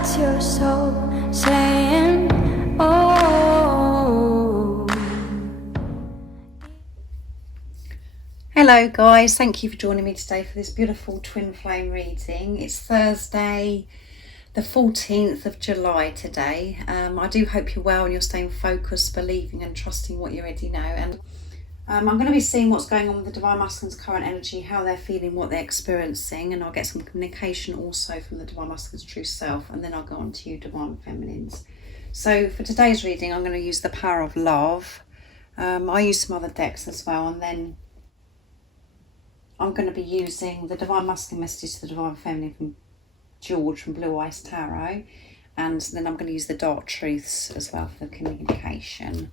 That's your soul saying, oh. Hello guys, thank you for joining me today for this beautiful twin flame reading. It's Thursday the 14th of July today. I do hope you're well and you're staying focused, believing and trusting what you already know. And I'm going to be seeing what's going on with the Divine Masculine's current energy, how they're feeling, what they're experiencing, and I'll get some communication also from the Divine Masculine's true self, and then I'll go on to you Divine Feminines. So for today's reading, I'm going to use the power of love. I use some other decks as well, and then I'm going to be using the Divine Masculine message to the Divine Feminine from George from Blue Eyes Tarot, and then I'm going to use the Dark Truths as well for the communication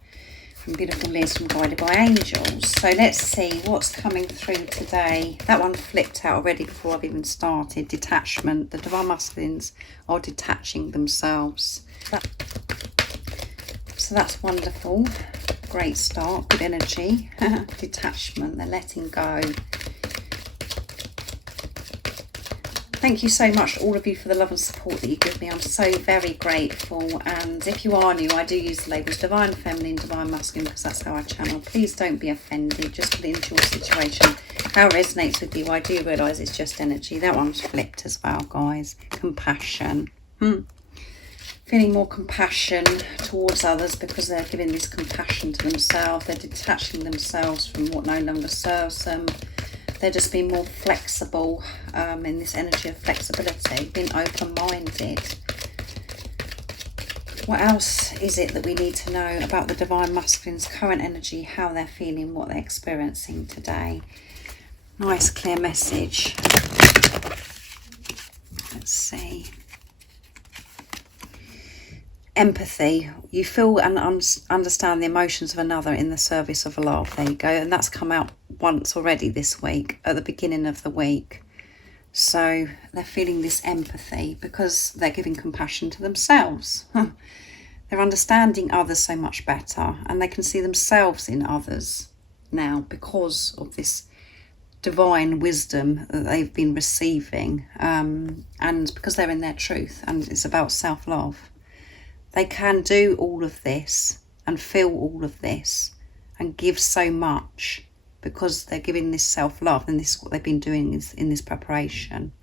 from beautiful Liz from Guided by Angels. So let's see what's coming through today. That one flipped out already before I've even started. Detachment. The Divine Masculines are detaching themselves. So that's wonderful. Great start. Good energy. Detachment. They're letting go. Thank you so much, all of you, for the love and support that you give me. I'm so very grateful. And if you are new, I do use the labels Divine Feminine, Divine Masculine, because that's how I channel. Please don't be offended. Just put it into your situation. How it resonates with you. I do realise it's just energy. That one's flipped as well, guys. Compassion. Feeling more compassion towards others because they're giving this compassion to themselves. They're detaching themselves from what no longer serves them. They're just being more flexible in this energy of flexibility, being open-minded. What else is it that we need to know about the Divine Masculine's current energy, how they're feeling, what they're experiencing today? Nice clear message. Let's see. Empathy. You feel and understand the emotions of another in the service of love. There you go. And that's come out once already this week, at the beginning of the week. So they're feeling this empathy because they're giving compassion to themselves. They're understanding others so much better, and they can see themselves in others now because of this divine wisdom that they've been receiving, and because they're in their truth, and it's about self-love. They can do all of this and feel all of this and give so much because they're giving this self-love, and this is what they've been doing in this preparation.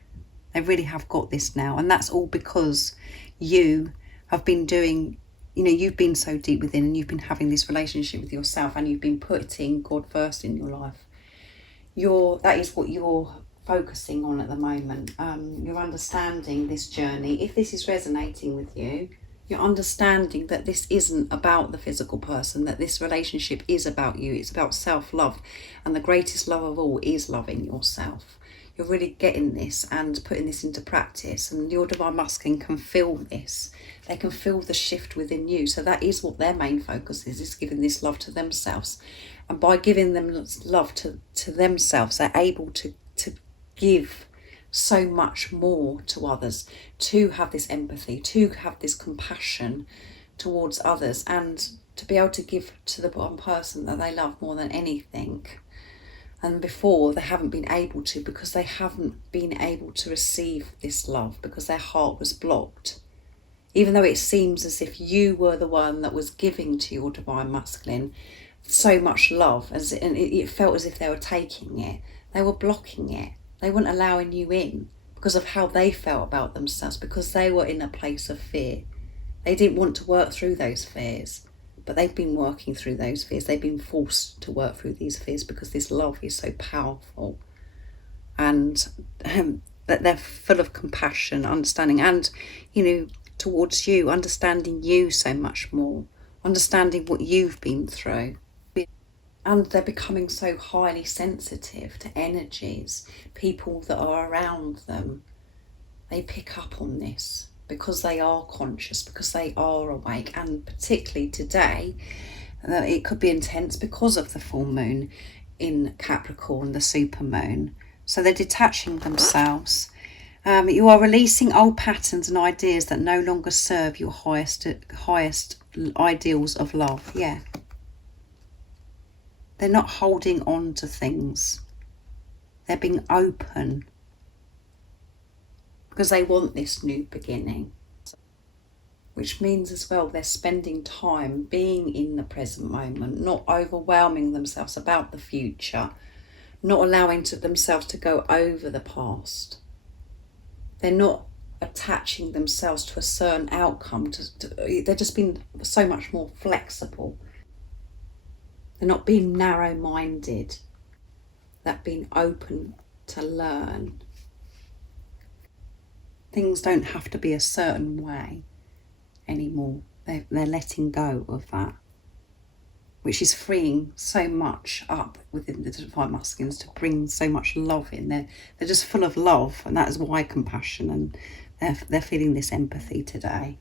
They really have got this now, and that's all because you have been doing, you've been so deep within, and you've been having this relationship with yourself, and you've been putting God first in your life. That is what you're focusing on at the moment. You're understanding this journey. If this is resonating with you, you're understanding that this isn't about the physical person, that this relationship is about you. It's about self-love, and the greatest love of all is loving yourself. You're really getting this and putting this into practice, and your Divine Masculine can feel this. They can feel the shift within you. So that is what their main focus is giving this love to themselves. And by giving them love to themselves, they're able to give so much more to others, to have this empathy, to have this compassion towards others, and to be able to give to the one person that they love more than anything. And before, they haven't been able to, because they haven't been able to receive this love, because their heart was blocked. Even though it seems as if you were the one that was giving to your Divine Masculine so much love, and it felt as if they were taking it, they were blocking it. They weren't allowing you in because of how they felt about themselves, because they were in a place of fear. They didn't want to work through those fears, but they've been working through those fears. They've been forced to work through these fears because this love is so powerful, and that they're full of compassion, understanding, and, towards you, understanding you so much more, understanding what you've been through. And they're becoming so highly sensitive to energies, people that are around them. They pick up on this because they are conscious, because they are awake. And particularly today, it could be intense because of the full moon in Capricorn, the supermoon. So they're detaching themselves. You are releasing old patterns and ideas that no longer serve your highest ideals of love. Yeah. They're not holding on to things. They're being open because they want this new beginning. which means as well they're spending time being in the present moment, not overwhelming themselves about the future, not allowing themselves to go over the past. They're not attaching themselves to a certain outcome. They're just being so much more flexible. They're not being narrow-minded. They're being open to learn. Things don't have to be a certain way anymore. They're letting go of that, which is freeing so much up within the divine masculines to bring so much love in. They're just full of love, and that is why compassion, and they're feeling this empathy today.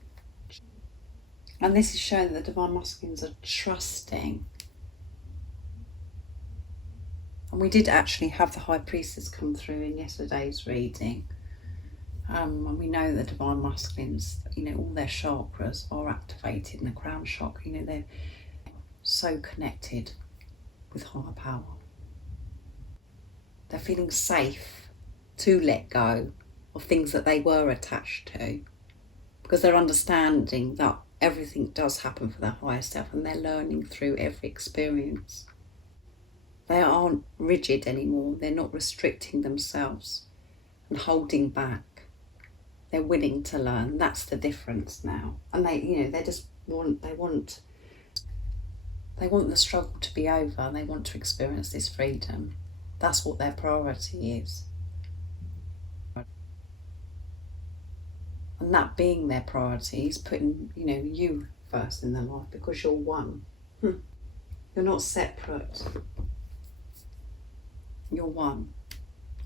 And this is showing that the divine masculines are trusting. And we did actually have the High Priestess come through in yesterday's reading. And we know the divine masculines, all their chakras are activated in the crown chakra. They're so connected with higher power. They're feeling safe to let go of things that they were attached to, because they're understanding that everything does happen for their higher self, and they're learning through every experience. They aren't rigid anymore. They're not restricting themselves and holding back. They're willing to learn. That's the difference now. And they just want the struggle to be over. They want to experience this freedom. That's what their priority is. And that being their priority is putting, you first in their life, because you're one. You're not separate. You're one.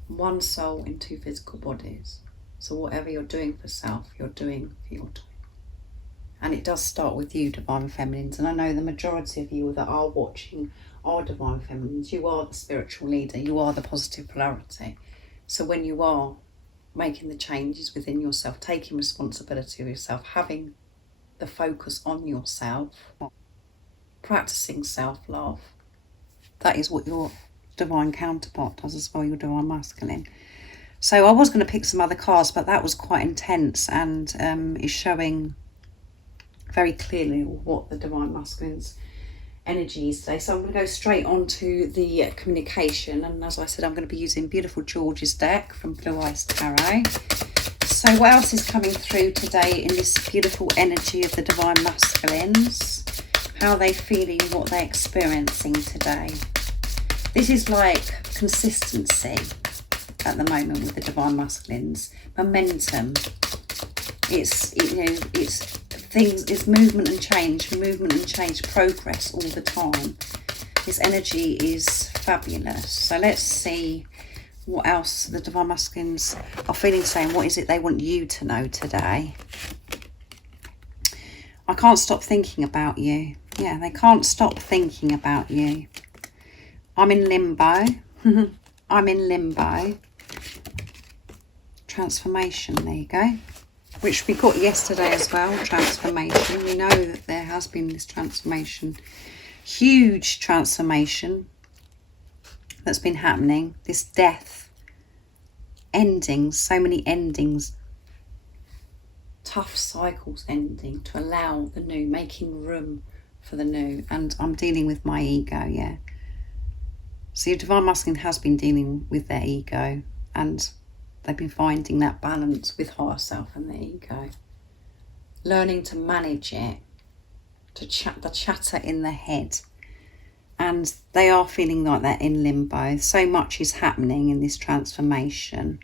One soul in two physical bodies. So whatever you're doing for self, you're doing for your twin. And it does start with you, divine feminines. And I know the majority of you that are watching are divine feminines. You are the spiritual leader. You are the positive polarity. So when you are making the changes within yourself, taking responsibility of yourself, having the focus on yourself, practicing self-love, that is what your divine counterpart does as well, your divine masculine. So I was going to pick some other cards, but that was quite intense, and is showing very clearly what the divine masculine's energy is today. So I'm going to go straight on to the communication, and as I said, I'm going to be using beautiful George's deck from Blue Eyes Tarot. So what else is coming through today in this beautiful energy of the divine masculines? How are they feeling, what they're experiencing today? This is like consistency at the moment with the divine masculines. Momentum. It's movement and change, progress all the time. This energy is fabulous. So let's see what else the divine masculines are feeling, saying what is it they want you to know today. I can't stop thinking about you. Yeah, they can't stop thinking about you. I'm in limbo. I'm in limbo. Transformation, there you go. Which we got yesterday as well, transformation. We know that there has been this transformation, huge transformation that's been happening. This death, endings, so many endings, tough cycles ending to allow the new, making room for the new. And I'm dealing with my ego, yeah. So your divine masculine has been dealing with their ego, and they've been finding that balance with higher self and the ego. Learning to manage it, the chatter in the head. And they are feeling like they're in limbo. So much is happening in this transformation.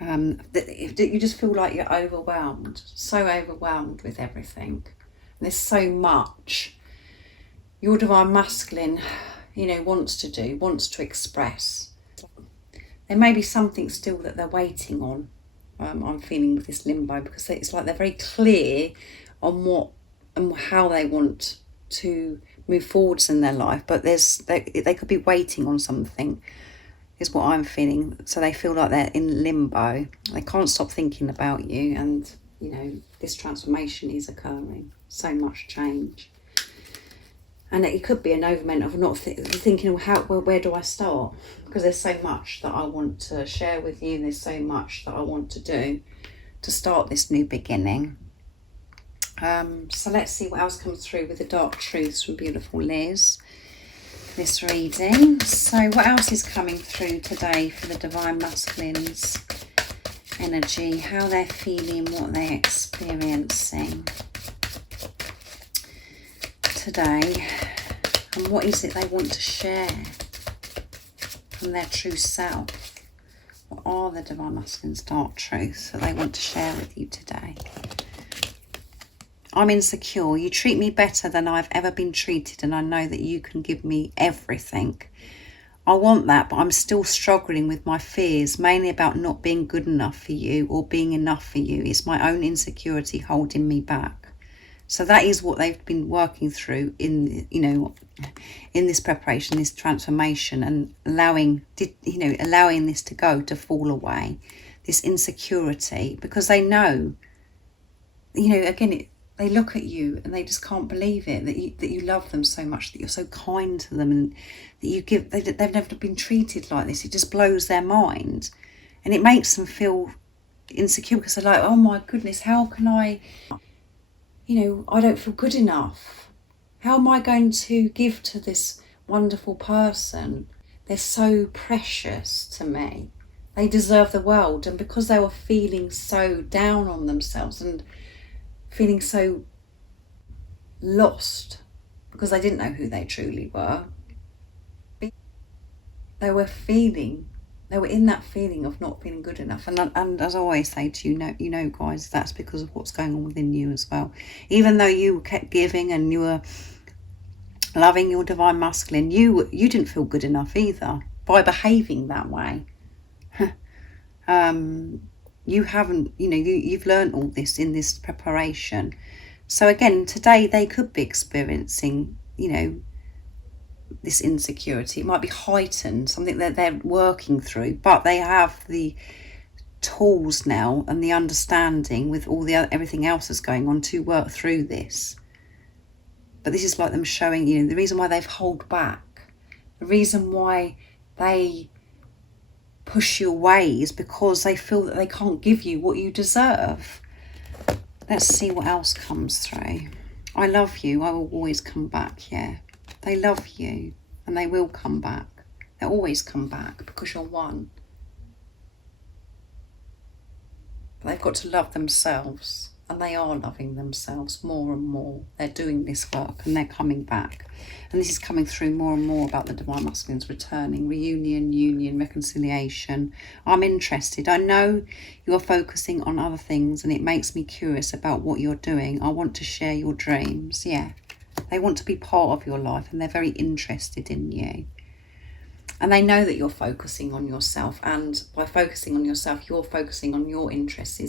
That you just feel like you're overwhelmed. So overwhelmed with everything. There's so much. Your divine masculine, wants to do, wants to express. There may be something still that they're waiting on. I'm feeling with this limbo, because it's like they're very clear on what and how they want to move forwards in their life, but they could be waiting on something, is what I'm feeling. So they feel like they're in limbo. They can't stop thinking about you, and this transformation is occurring. So much change. And it could be an overment of not thinking, where do I start? Because there's so much that I want to share with you. There's so much that I want to do to start this new beginning. So let's see what else comes through with the dark truths from beautiful Liz. This reading. So what else is coming through today for the Divine Masculines energy? How they're feeling, what they're experiencing today, and what is it they want to share from their true self. What are the Divine Masculines' dark truths that they want to share with you today? I'm insecure. You treat me better than I've ever been treated, and I know that you can give me everything. I want that, but I'm still struggling with my fears, mainly about not being good enough for you or being enough for you. It's my own insecurity holding me back. So that is what they've been working through in, in this preparation, this transformation, and allowing this to fall away, this insecurity, because they know, again, they look at you and they just can't believe it, that you love them so much, that you're so kind to them, and that you give, they've never been treated like this. It just blows their mind, and it makes them feel insecure, because they're like, oh my goodness, how can I don't feel good enough. How am I going to give to this wonderful person? They're so precious to me. They deserve the world. And because they were feeling so down on themselves and feeling so lost, because they didn't know who they truly were, they were in that feeling of not feeling good enough. And as I always say to you, guys, that's because of what's going on within you as well. Even though you kept giving and you were loving your Divine Masculine, you didn't feel good enough either by behaving that way. You haven't, you've learned all this in this preparation. So again, today they could be experiencing, this insecurity. It might be heightened, something that they're working through, but they have the tools now and the understanding with all the everything else that's going on to work through this. But this is like them showing you the reason why they've held back, the reason why they push you away is because they feel that they can't give you what you deserve. Let's see what else comes through. I love you. I will always come back. Yeah, they love you and they will come back. They'll always come back because you're one. But they've got to love themselves, and they are loving themselves more and more. They're doing this work and they're coming back. And this is coming through more and more about the Divine Masculines returning, reunion, union, reconciliation. I'm interested. I know you're focusing on other things and it makes me curious about what you're doing. I want to share your dreams. Yeah, they want to be part of your life and they're very interested in you. And they know that you're focusing on yourself, and by focusing on yourself, you're focusing on your interests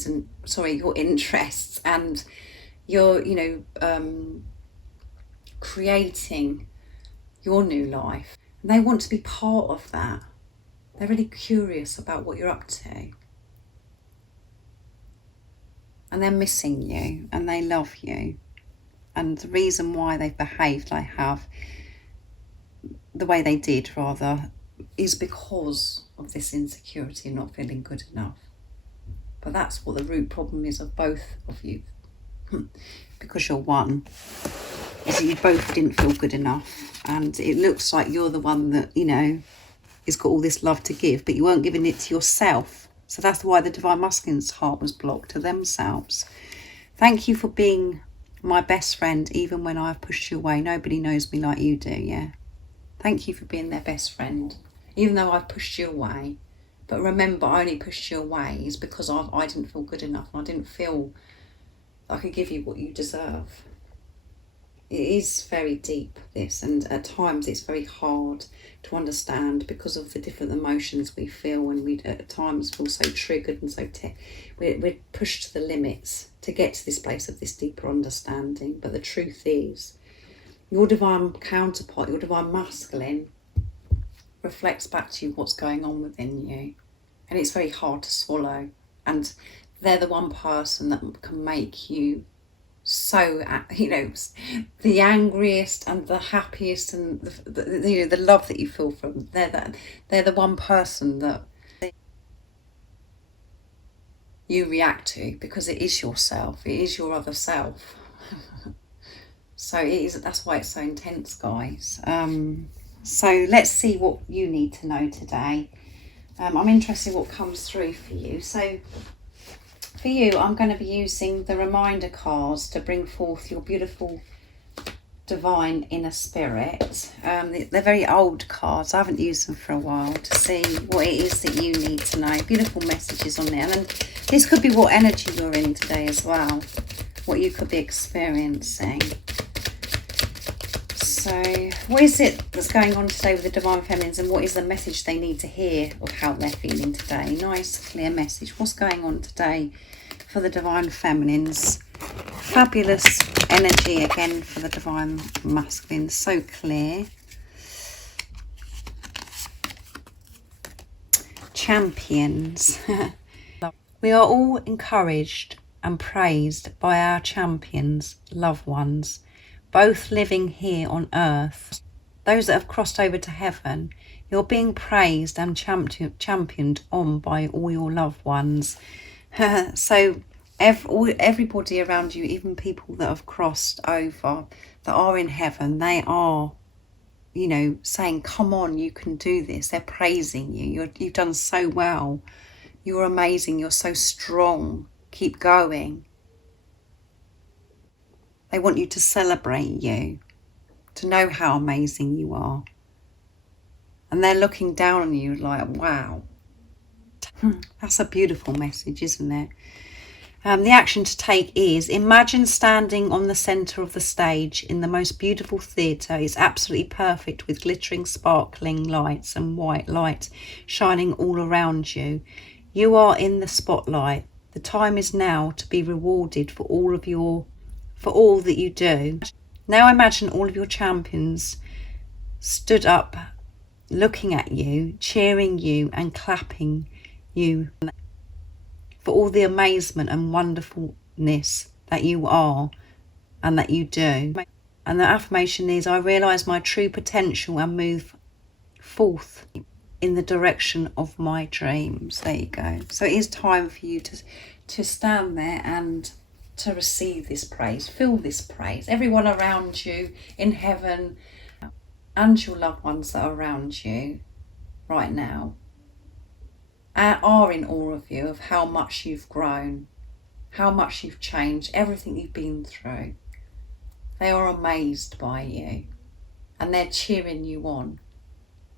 and you're, creating your new life. And they want to be part of that. They're really curious about what you're up to. And they're missing you and they love you. And the reason why they've behaved the way they did, is because of this insecurity and not feeling good enough. But that's what the root problem is of both of you. Because you're one, is that you both didn't feel good enough. And it looks like you're the one that, has got all this love to give, but you weren't giving it to yourself. So that's why the Divine Masculine's heart was blocked to themselves. Thank you for being my best friend, even when I've pushed you away. Nobody knows me like you do, yeah? Thank you for being their best friend, even though I've pushed you away. But remember, I only pushed you away is because I didn't feel good enough and I didn't feel I could give you what you deserve. It is very deep, this, and at times it's very hard to understand because of the different emotions we feel, and we at times feel so triggered and so we're pushed to the limits to get to this place of this deeper understanding. But the truth is, your divine counterpart, your Divine Masculine, reflects back to you what's going on within you. And it's very hard to swallow. And they're the one person that can make you so, the angriest and the happiest and the love that you feel from. They're the one person that you react to, because it is yourself. It is your other self. So it is, that's why it's so intense, guys. So let's see what you need to know today. I'm interested what comes through for you. So for you, I'm going to be using the reminder cards to bring forth your beautiful divine inner spirit. They're very old cards. I haven't used them for a while, to see what it is that you need to know. Beautiful messages on there. And then this could be what energy you're in today as well, what you could be experiencing. So what is it that's going on today with the Divine Feminines, and what is the message they need to hear of how they're feeling today? Nice, clear message. What's going on today for the Divine Feminines? Fabulous energy again for the Divine Masculines. So clear. Champions. We are all encouraged and praised by our champions, loved ones, both living here on earth. Those that have crossed over to heaven, you're being praised and championed on by all your loved ones. So everybody around you, even people that have crossed over, that are in heaven, they are, you know, saying, come on, you can do this. They're praising you. You've done so well. You're amazing. You're so strong. Keep going. They want you to celebrate you, to know how amazing you are. And they're looking down on you like, wow. That's a beautiful message, isn't it? The action to take is, imagine standing on the centre of the stage in the most beautiful theatre. It's absolutely perfect with glittering, sparkling lights and white light shining all around you. You are in the spotlight. The time is now to be rewarded for all that you do. Now imagine all of your champions stood up, looking at you, cheering you and clapping you for all the amazement and wonderfulness that you are and that you do. And the affirmation is, I realise my true potential and move forth in the direction of my dreams. There you go. So it is time for you to stand there and to receive this praise. Feel this praise. Everyone around you in heaven and your loved ones that are around you right now are in awe of you, of how much you've grown, how much you've changed, everything you've been through. They are amazed by you and they're cheering you on.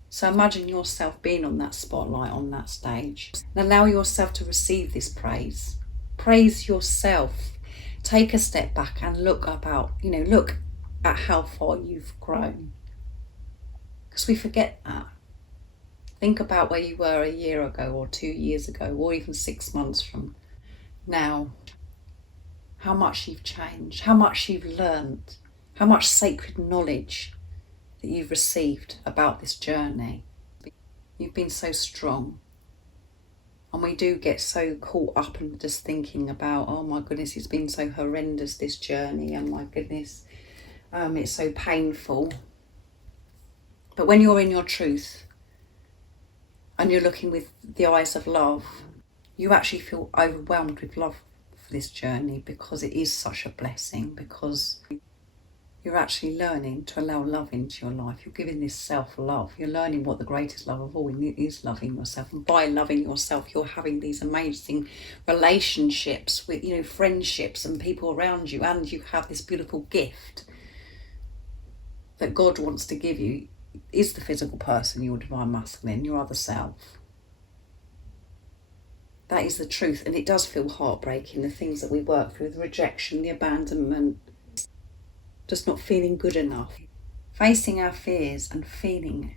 So imagine yourself being on that spotlight, on that stage, and allow yourself to receive this praise. Praise yourself. Take a step back and look at how far you've grown. Because we forget that. Think about where you were a year ago or 2 years ago or even 6 months from now. How much you've changed, how much you've learned, how much sacred knowledge that you've received about this journey. You've been so strong. And we do get so caught up in just thinking about, oh my goodness, it's been so horrendous, this journey, and my goodness, it's so painful. But when you're in your truth and you're looking with the eyes of love, you actually feel overwhelmed with love for this journey, because it is such a blessing, because you're actually learning to allow love into your life. You're giving this self-love. You're learning what the greatest love of all is, loving yourself. And by loving yourself, you're having these amazing relationships with, friendships and people around you. And you have this beautiful gift that God wants to give you, is the physical person, your divine masculine, your other self. That is the truth. And it does feel heartbreaking, the things that we work through, the rejection, the abandonment, just not feeling good enough. Facing our fears and feeling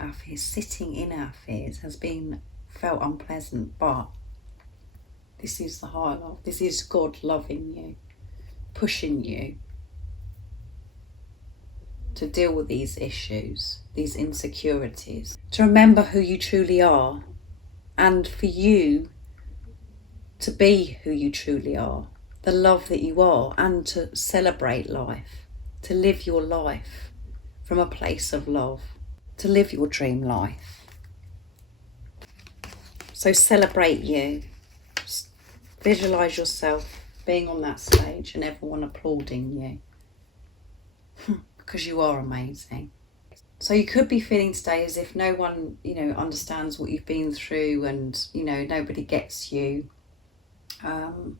our fears, sitting in our fears, has been felt unpleasant, but this is the higher love. This is God loving you, pushing you to deal with these issues, these insecurities, to remember who you truly are, and for you to be who you truly are, the love that you are, and to celebrate life, to live your life from a place of love, to live your dream life. So celebrate you. Visualize yourself being on that stage and everyone applauding you because you are amazing. So you could be feeling today as if no one, understands what you've been through, and, nobody gets you. And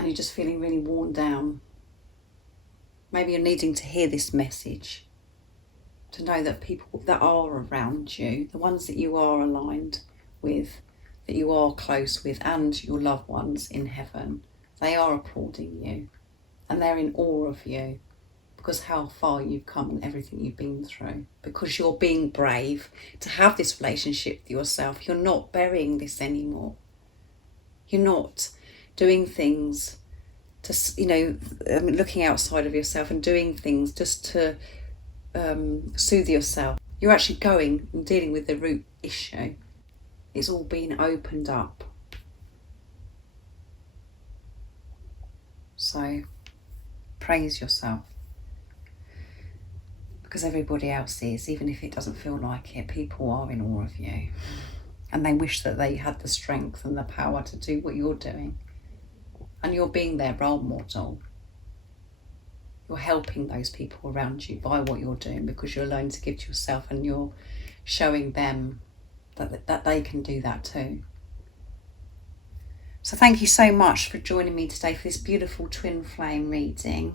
you're just feeling really worn down. Maybe you're needing to hear this message, to know that people that are around you, the ones that you are aligned with, that you are close with, and your loved ones in heaven, they are applauding you and they're in awe of you because how far you've come and everything you've been through, because you're being brave to have this relationship with yourself. You're not burying this anymore. You're not doing things to, looking outside of yourself and doing things just to soothe yourself. You're actually going and dealing with the root issue. It's all been opened up. So praise yourself, because everybody else is, even if it doesn't feel like it. People are in awe of you and they wish that they had the strength and the power to do what you're doing, and you're being their role model. You're helping those people around you by what you're doing, because you're learning to give to yourself, and you're showing them that they can do that too. So thank you so much for joining me today for this beautiful twin flame reading.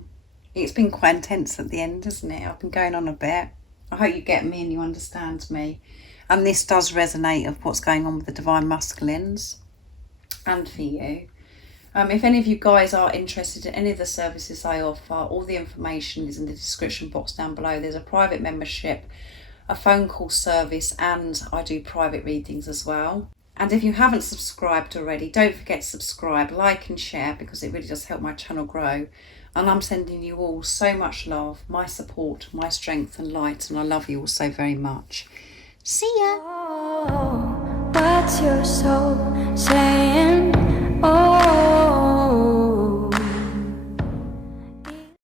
It's been quite intense at the end, hasn't it? I've been going on a bit. I hope you get me and you understand me. And this does resonate of what's going on with the divine masculines and for you. If any of you guys are interested in any of the services I offer, all the information is in the description box down below. There's a private membership, a phone call service, and I do private readings as well. And if you haven't subscribed already, don't forget to subscribe, like and share, because it really does help my channel grow. And I'm sending you all so much love, my support, my strength and light, and I love you all so very much. See ya! Oh, what's your soul saying?